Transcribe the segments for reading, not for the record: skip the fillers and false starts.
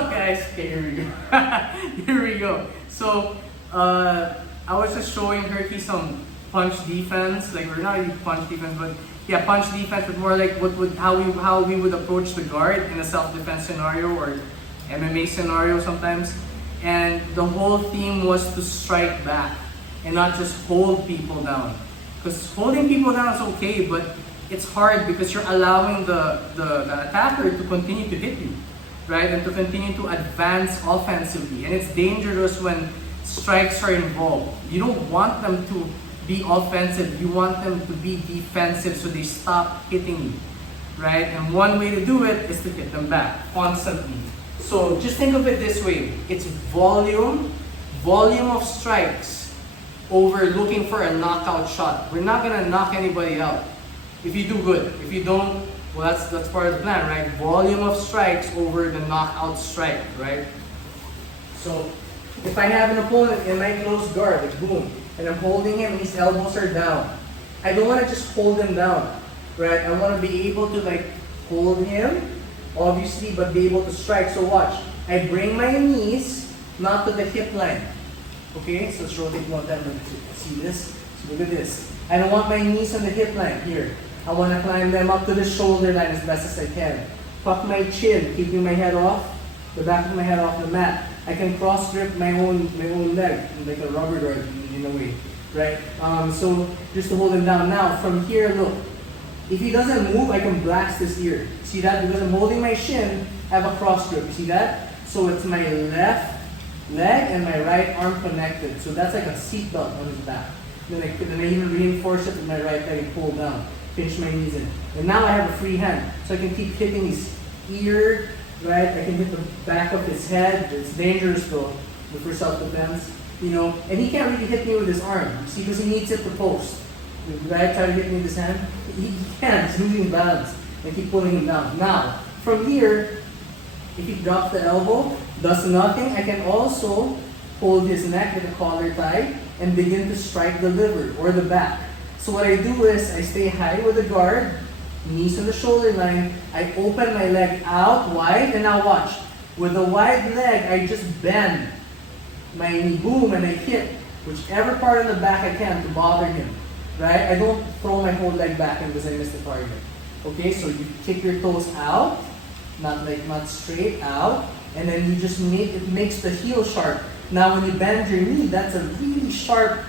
up, guys? Okay, here we go. Here we go. So, I was just showing Herky some punch defense. Like, we're not really punch defense, but yeah, punch defense, but more like how we would approach the guard in a self-defense scenario or MMA scenario sometimes. And the whole theme was to strike back and not just hold people down. Because holding people down is okay, but it's hard because you're allowing the attacker to continue to hit you, right? And to continue to advance offensively. And it's dangerous when strikes are involved. You don't want them to be offensive, you want them to be defensive so they stop hitting you, right? And one way to do it is to hit them back constantly. So just think of it this way. It's volume of strikes over looking for a knockout shot. We're not gonna knock anybody out. If you do, good. If you don't, well, that's part of the plan, right? Volume of strikes over the knockout strike, right? So if I have an opponent in my close guard, like boom, and I'm holding him, his elbows are down. I don't want to just hold him down, right? I want to be able to like hold him, obviously, but be able to strike. So watch, I bring my knees not to the hip line. Okay, so let's rotate one time. See this? So look at this. I don't want my knees on the hip line here. I want to climb them up to the shoulder line as best as I can. Tuck my chin, keeping my head off, the back of my head off the mat. I can cross grip my own leg, like a rubber guard in a way, right? So just to hold him down. Now from here, look. If he doesn't move, I can blast his ear. See that? Because I'm holding my shin, I have a cross grip. See that? So it's my left leg and my right arm connected. So that's like a seatbelt on his back. Then I even reinforce it with my right leg and pull down. Pinch my knees in. And now I have a free hand. So I can keep hitting his ear, right? I can hit the back of his head. It's dangerous though, for self-defense, you know. And he can't really hit me with his arm, see, because he needs it to post. Right? Try to hit me with his hand. He can't. He's losing balance. I keep pulling him down. Now, from here, if he drops the elbow, does nothing, I can also hold his neck with a collar tie and begin to strike the liver or the back. So what I do is I stay high with the guard, knees on the shoulder line, I open my leg out wide, and now watch. With the wide leg, I just bend my knee, boom, and I hit whichever part of the back I can to bother him, right? I don't throw my whole leg back because I missed the target. Okay, so you kick your toes out, not straight out, and then you just it makes the heel sharp. Now when you bend your knee, that's a really sharp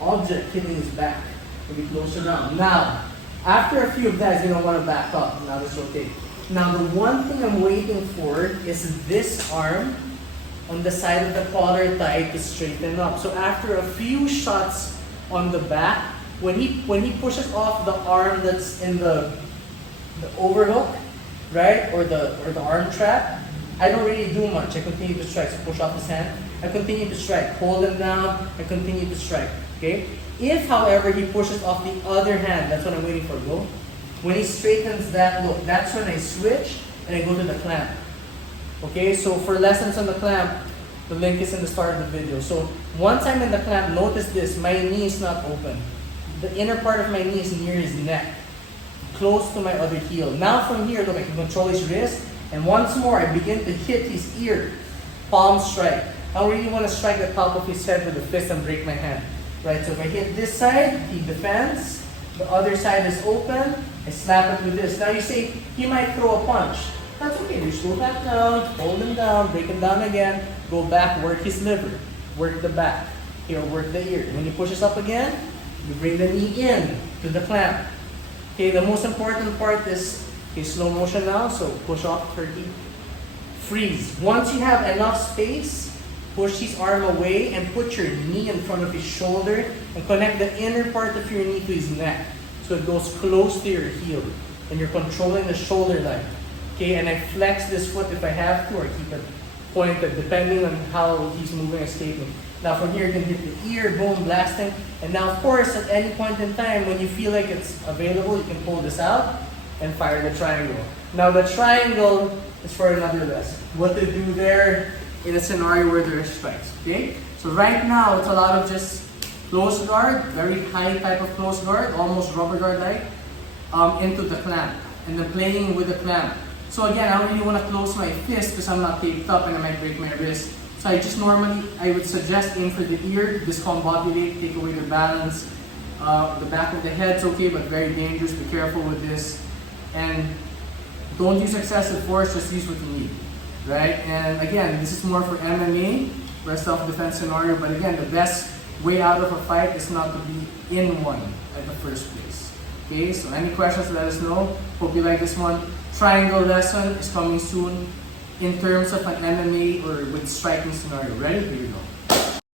object hitting his back. Maybe closer down. Now, after a few of that, you don't want to back up. Now just rotate. Now the one thing I'm waiting for is this arm on the side of the collar tie to straighten up. So after a few shots on the back, when he pushes off the arm that's in the overhook, right, or the arm trap, I don't really do much. I continue to strike. So push off his hand. I continue to strike. Hold him down. I continue to strike. Okay. If, however, he pushes off the other hand, that's what I'm waiting for. Go. When he straightens that, look, that's when I switch and I go to the clamp. Okay. So for lessons on the clamp, the link is in the start of the video. So once I'm in the clamp, notice this. My knee is not open. The inner part of my knee is near his neck, close to my other heel. Now from here, look, I can control his wrist. And once more, I begin to hit his ear. Palm strike. I don't really want to strike the top of his head with the fist and break my hand. Right, so if I hit this side, he defends. The other side is open. I slap it with this. Now you say, he might throw a punch. That's okay. Just go back down, hold him down, break him down again. Go back, work his liver. Work the back. Here, work the ear. When he pushes up again, you bring the knee in to the clamp. Okay, the most important part is, okay, slow motion now. So push off, Turkey. Freeze. Once you have enough space, push his arm away and put your knee in front of his shoulder and connect the inner part of your knee to his neck. So it goes close to your heel and you're controlling the shoulder line. Okay, and I flex this foot if I have to or keep it pointed depending on how he's moving or escaping. Now from here you can hit the ear, boom, blasting. And now of course at any point in time when you feel like it's available, you can pull this out and fire the triangle. Now the triangle is for another lesson. What to do there in a scenario where there are strikes, okay? So right now, it's a lot of just close guard, very high type of close guard, almost rubber guard-like, into the clamp. And then playing with the clamp. So again, I don't really want to close my fist because I'm not taped up and I might break my wrist. So I would suggest aim for the ear, discombobulate, take away the balance. The back of the head's okay, but very dangerous. Be careful with this. And don't use excessive force, just use what you need, right? And again, this is more for MMA, for a self-defense scenario. But again, the best way out of a fight is not to be in one at the first place. Okay, so any questions, let us know. Hope you like this one. Triangle lesson is coming soon in terms of an MMA or with striking scenario. Ready? Here we go.